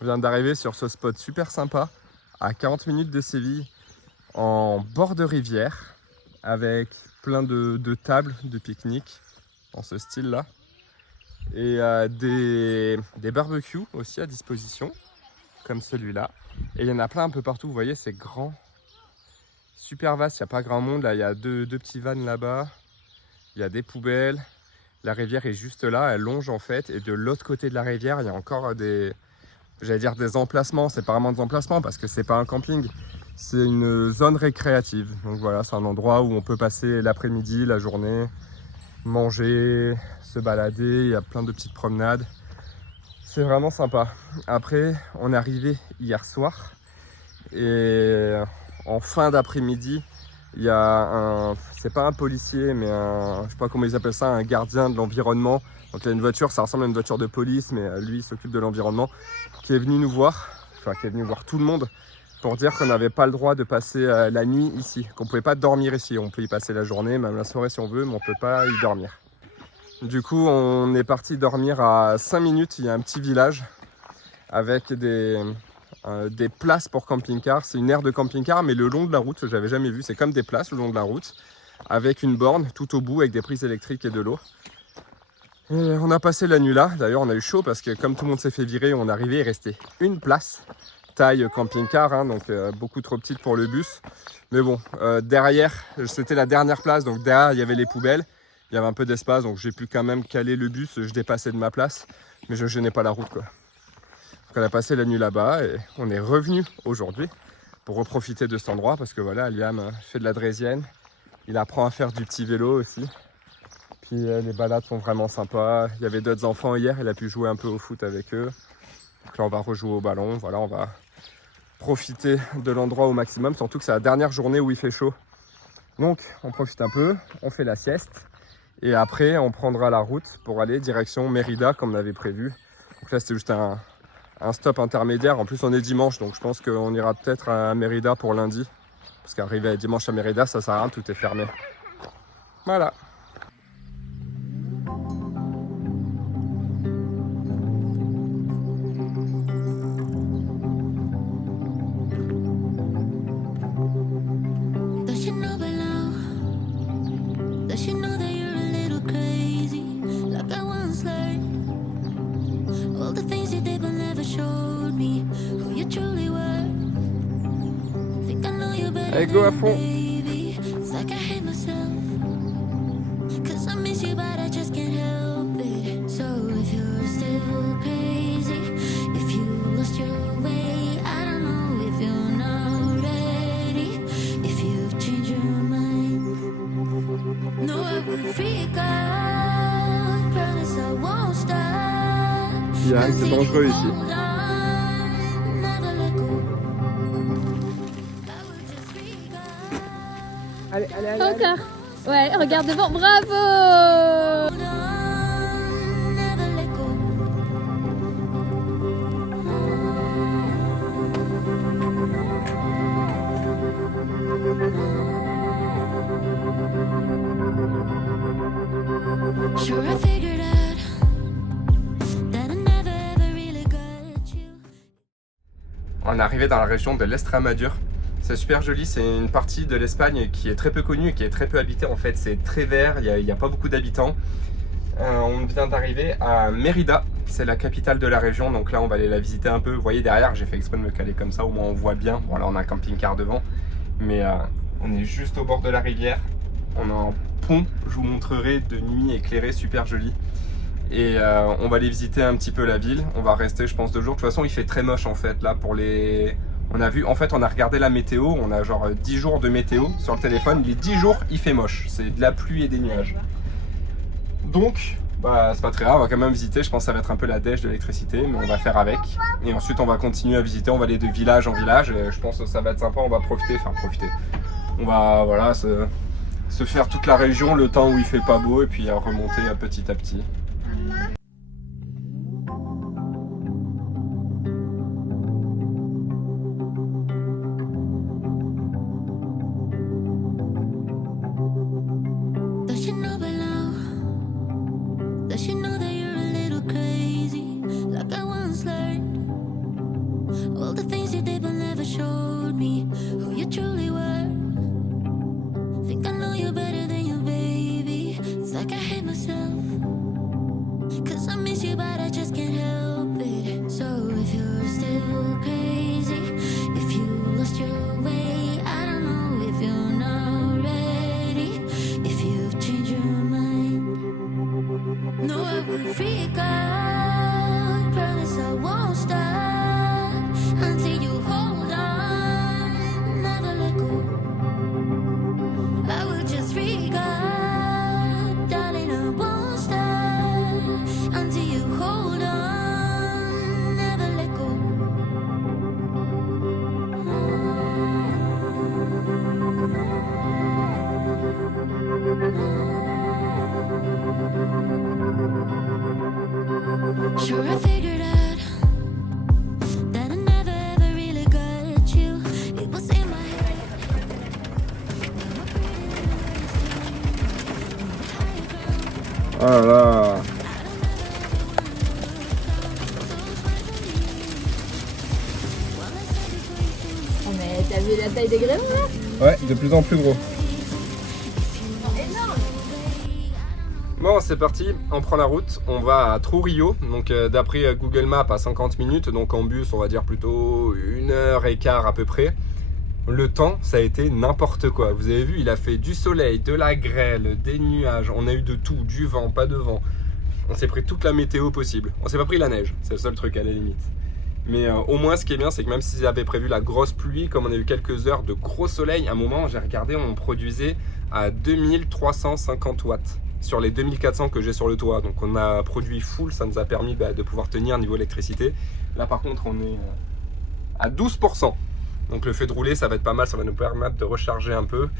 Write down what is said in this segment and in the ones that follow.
On vient d'arriver sur ce spot super sympa, à 40 minutes de Séville, en bord de rivière, avec plein de tables de pique-nique, dans ce style-là. Et des barbecues aussi à disposition, comme celui-là. Et il y en a plein un peu partout, vous voyez, c'est grand. Super vaste, il n'y a pas grand monde. Là, il y a deux petits vannes là-bas. Il y a des poubelles. La rivière est juste là, elle longe en fait. Et de l'autre côté de la rivière, il y a encore j'allais dire des emplacements. C'est pas vraiment des emplacements parce que c'est pas un camping. C'est une zone récréative. Donc voilà, c'est un endroit où on peut passer l'après-midi, la journée, manger, se balader. Il y a plein de petites promenades. C'est vraiment sympa. Après, on est arrivé hier soir. Et en fin d'après-midi, il y a c'est pas un policier, mais je sais pas comment ils appellent ça, un gardien de l'environnement. Donc il y a une voiture, ça ressemble à une voiture de police, mais lui il s'occupe de l'environnement, qui est venu nous voir, enfin qui est venu voir tout le monde, pour dire qu'on n'avait pas le droit de passer la nuit ici, qu'on pouvait pas dormir ici. On peut y passer la journée, même la soirée si on veut, mais on peut pas y dormir. Du coup, on est parti dormir à 5 minutes, il y a un petit village avec des places pour camping-car. C'est une aire de camping-car, mais le long de la route, j'avais jamais vu. C'est comme des places le long de la route, avec une borne tout au bout, avec des prises électriques et de l'eau. Et on a passé la nuit là. D'ailleurs, on a eu chaud parce que comme tout le monde s'est fait virer, on est arrivé, il restait une place, taille camping-car, hein, donc beaucoup trop petite pour le bus. Mais bon, derrière, c'était la dernière place, donc derrière, il y avait les poubelles. Il y avait un peu d'espace, donc j'ai pu quand même caler le bus. Je dépassais de ma place, mais je gênais pas la route, quoi. Donc on a passé la nuit là-bas et on est revenu aujourd'hui pour reprofiter de cet endroit parce que voilà, Liam fait de la draisienne, il apprend à faire du petit vélo aussi. Puis les balades sont vraiment sympas. Il y avait d'autres enfants hier, il a pu jouer un peu au foot avec eux. Donc là on va rejouer au ballon, voilà, on va profiter de l'endroit au maximum, surtout que c'est la dernière journée où il fait chaud. Donc on profite un peu, on fait la sieste et après on prendra la route pour aller direction Mérida comme on avait prévu. Donc là c'était juste un stop intermédiaire. En plus on est dimanche, donc je pense qu'on ira peut-être à Mérida pour lundi, parce qu'arriver dimanche à Mérida ça sert à rien, tout est fermé. Voilà. Allez, go à fond. Yann, c'est dangereux ici. Allez, allez, allez. Encore. Ouais, regarde devant. Bravo. On est arrivé dans la région de l'Estremadure. C'est super joli, c'est une partie de l'Espagne qui est très peu connue et qui est très peu habitée en fait. C'est très vert, il n'y a pas beaucoup d'habitants. On vient d'arriver à Mérida, c'est la capitale de la région, donc là on va aller la visiter un peu. Vous voyez derrière, j'ai fait exprès de me caler comme ça, au moins on voit bien. Bon là on a un camping-car devant, mais on est juste au bord de la rivière. On a un pont, je vous montrerai, de nuit éclairé, super joli. Et on va aller visiter un petit peu la ville. On va rester je pense 2 jours. De toute façon il fait très moche en fait là pour les... On a vu, en fait on a regardé la météo, on a genre 10 jours de météo sur le téléphone. Les 10 jours il fait moche, c'est de la pluie et des nuages. Donc bah c'est pas très grave, on va quand même visiter. Je pense que ça va être un peu la dèche de l'électricité, mais on va faire avec. Et ensuite on va continuer à visiter, on va aller de village en village. Et je pense que ça va être sympa, on va profiter. On va voilà, se faire toute la région le temps où il fait pas beau et puis remonter petit à petit. miss you, but I just can't help it. So if you're still crazy, if you lost your way, I don't know if you're not ready, if you've changed your mind. No, I will freak out, promise I won't stop until you hold on, never let go. I will just freak out, darling, I won't stop until you hold on, never let go. Sure, I figured out that I never ever really got you. It was in my head. Oh là là. Oh, mais t'as vu la taille des grillons là? Ouais, de plus en plus gros. Énorme. Bon, c'est parti, on prend la route, on va à Trujillo, donc d'après Google Maps à 50 minutes, donc en bus on va dire plutôt 1h15 à peu près. Le temps, ça a été n'importe quoi, vous avez vu, il a fait du soleil, de la grêle, des nuages, on a eu de tout, du vent, pas de vent. On s'est pris toute la météo possible, on s'est pas pris la neige, c'est le seul truc à la limite. Mais au moins ce qui est bien, c'est que même s'ils avaient prévu la grosse pluie, comme on a eu quelques heures de gros soleil, à un moment j'ai regardé, on produisait à 2350 watts. Sur les 2400 que j'ai sur le toit, donc on a produit full, ça nous a permis de pouvoir tenir niveau électricité. Là par contre on est à 12%, donc le fait de rouler ça va être pas mal, ça va nous permettre de recharger un peu.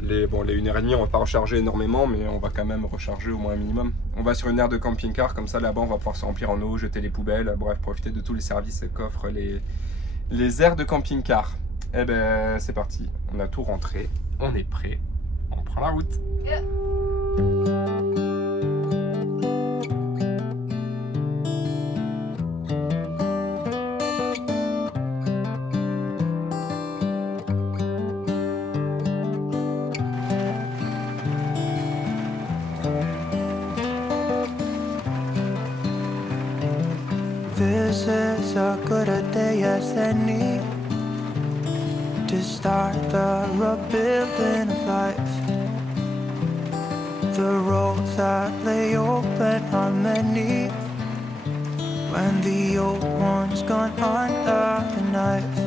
Les 1h30 on va pas recharger énormément, mais on va quand même recharger au moins un minimum. On va sur une aire de camping-car, comme ça là-bas on va pouvoir se remplir en eau, jeter les poubelles, bref profiter de tous les services qu'offrent les aires de camping-car. Et ben c'est parti, on a tout rentré, on est prêt, on prend la route. This is as good a day as any to start the rebuilding of life. The roads that lay open are many when the old one's gone under the knife.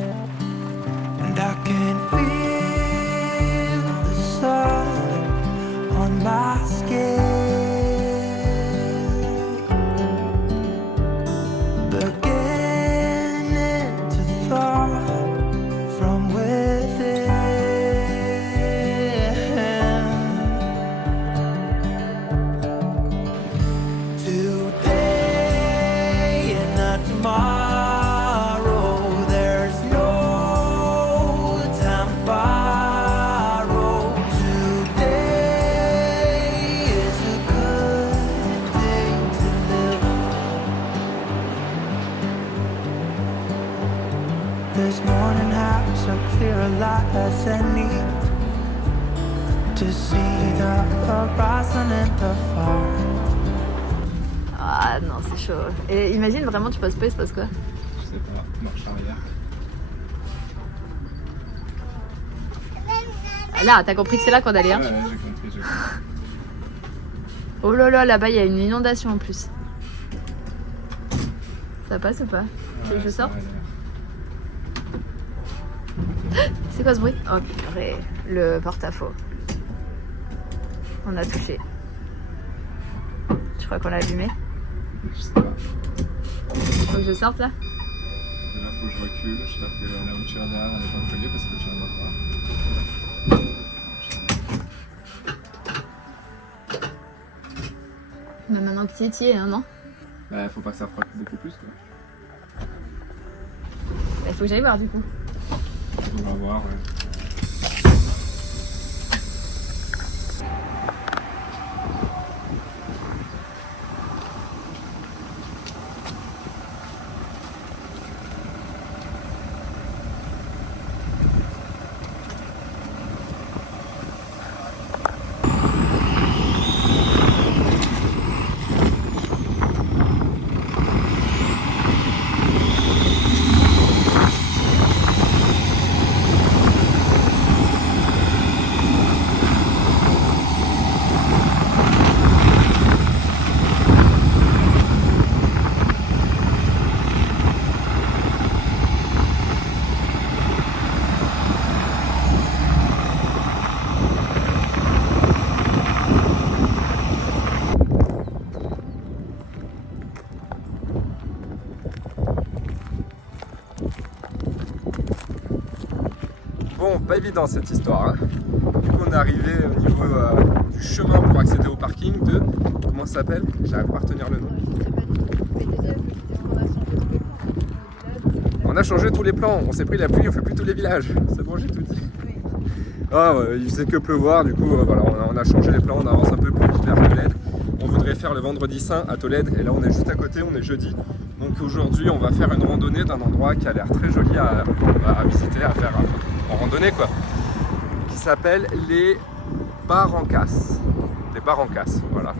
And I can feel the sun on my skin, beginning to thaw from within. Today and not tomorrow, there's no time to borrow. Today is a good day to live. This morning has a clear light as any to see the horizon in the far. Ah non, c'est chaud. Et imagine vraiment, tu passes pas, il se passe quoi? Je sais pas, marche arrière. Ah, là, t'as compris que c'est là qu'on allait, hein? Ouais, j'ai compris. Oh là là, là-bas, il y a une inondation en plus. Ça passe ou pas? Tu veux que je sorte? C'est quoi ce bruit? Oh purée, le porte-à-faux. On a touché. Je crois qu'on l'a allumé. Je sais pas. Faut que je sorte là? Là, faut que je recule, je tape la voiture derrière, elle est pas collée parce que je la vois pas. Mais maintenant que tu y es, hein, non? Bah, faut pas que ça frotte beaucoup plus, quoi. Il faut que j'aille voir du coup. On va voir, ouais. Bon, pas évident cette histoire. Hein. Du coup, on est arrivé au niveau du chemin pour accéder au parking de... Comment ça s'appelle? J'arrive pas à retenir le nom. On a changé tous les plans. On s'est pris la pluie, on fait plus tous les villages. C'est bon, j'ai tout dit. Ah, ouais, il faisait que pleuvoir, du coup, voilà, on a changé les plans, on avance un peu plus vite vers Tolède. On voudrait faire le vendredi saint à Tolède, et là on est juste à côté, on est jeudi. Donc aujourd'hui, on va faire une randonnée d'un endroit qui a l'air très joli à visiter, à faire en randonnée, quoi. Qui s'appelle les Barrancas. Les Barrancas, voilà.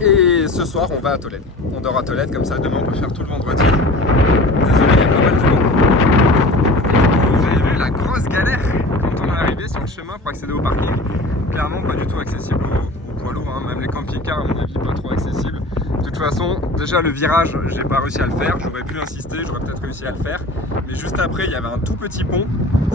Et ce soir, on va à Tolède. On dort à Tolède, comme ça, demain on peut faire tout le vendredi. Désolé, il y a pas mal de monde. Vous avez vu la grosse galère quand on est arrivé sur le chemin pour accéder au parking. Clairement pas du tout accessible aux poids lourds, hein. Même les camping-cars à mon avis pas trop accessibles. De toute façon, déjà le virage, j'ai pas réussi à le faire, j'aurais pu insister, j'aurais peut-être réussi à le faire. Mais juste après, il y avait un tout petit pont,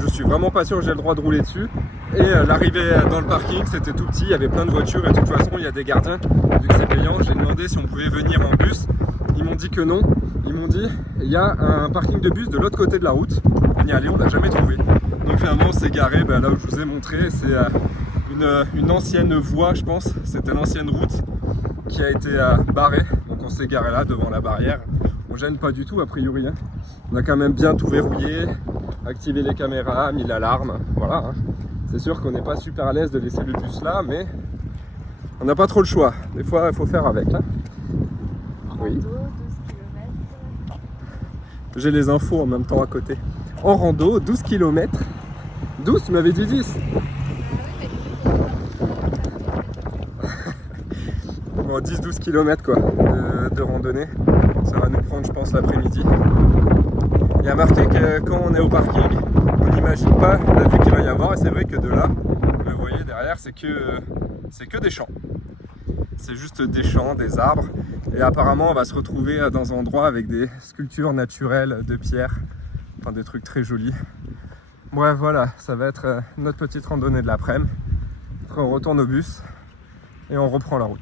je suis vraiment pas sûr que j'ai le droit de rouler dessus. Et l'arrivée dans le parking, c'était tout petit, il y avait plein de voitures et de toute façon, il y a des gardiens. Vu que c'est payant, j'ai demandé si on pouvait venir en bus. Ils m'ont dit que non. Ils m'ont dit, il y a un parking de bus de l'autre côté de la route. On y allait, on l'a jamais trouvé. Donc finalement, on s'est garé là où je vous ai montré. C'est une ancienne voie, je pense. C'était l'ancienne route qui a été barrée. Donc on s'est garé là devant la barrière. On gêne pas du tout a priori. Hein. On a quand même bien tout verrouillé, activé les caméras, mis l'alarme. Voilà. Hein. C'est sûr qu'on n'est pas super à l'aise de laisser le bus là, mais on n'a pas trop le choix. Des fois, il faut faire avec. Hein. Oui. J'ai les infos en même temps à côté. En rando, 12 km. 12, tu m'avais dit 10. Bon, 10-12 km quoi, de randonnée. Ça va nous prendre, je pense, l'après-midi. Il y a marqué que quand on est au parking, on n'imagine pas la vue qu'il va y avoir. Et c'est vrai que de là, vous voyez derrière, c'est que des champs. C'est juste des champs, des arbres. Et apparemment, on va se retrouver dans un endroit avec des sculptures naturelles de pierre. Enfin, des trucs très jolis. Bref, voilà, ça va être notre petite randonnée de l'après-midi. Après, on retourne au bus et on reprend la route.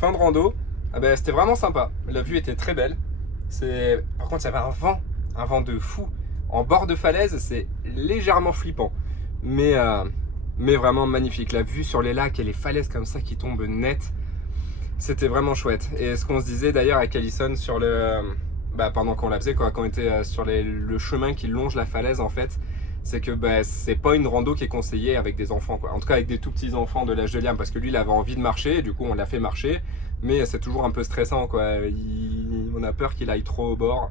fin de rando, c'était vraiment sympa. La vue était très belle. Par contre, il y avait un vent de fou. En bord de falaise, c'est légèrement flippant. Mais vraiment magnifique. La vue sur les lacs et les falaises comme ça qui tombent net, c'était vraiment chouette. Et ce qu'on se disait d'ailleurs avec Alison sur pendant qu'on la faisait, quand on était sur le chemin qui longe la falaise en fait, c'est que c'est pas une rando qui est conseillée avec des enfants, quoi. En tout cas avec des tout petits enfants de l'âge de Liam, parce que lui il avait envie de marcher et du coup on l'a fait marcher, mais c'est toujours un peu stressant, quoi. On a peur qu'il aille trop au bord,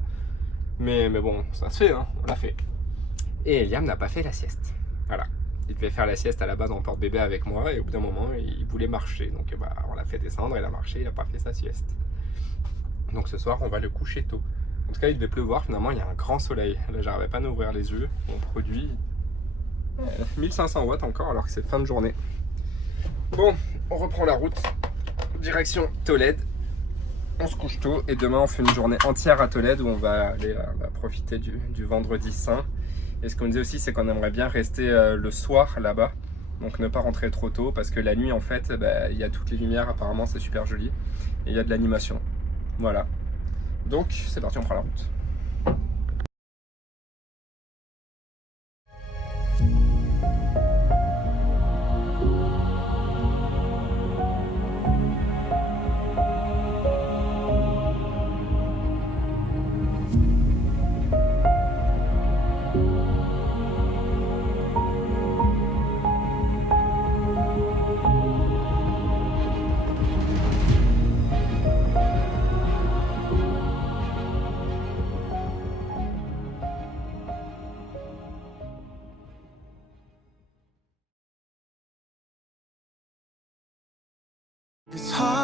mais bon, ça se fait, hein, on l'a fait. Et Liam n'a pas fait la sieste, voilà. Il devait faire la sieste à la base en porte-bébé avec moi et au bout d'un moment il voulait marcher, donc on l'a fait descendre, il a marché, il n'a pas fait sa sieste. Donc ce soir on va le coucher tôt. En tout cas il devait pleuvoir, finalement il y a un grand soleil. Là j'arrivais pas à ouvrir les yeux. On produit 1500 watts encore alors que c'est fin de journée. Bon, on reprend la route, direction Tolède. On se couche tôt et demain on fait une journée entière à Tolède où on va aller profiter du vendredi saint. Et ce qu'on disait aussi c'est qu'on aimerait bien rester le soir là-bas. Donc ne pas rentrer trop tôt parce que la nuit en fait il y a toutes les lumières, apparemment c'est super joli. Et il y a de l'animation. Voilà. Donc c'est parti, on prend la route. It's hard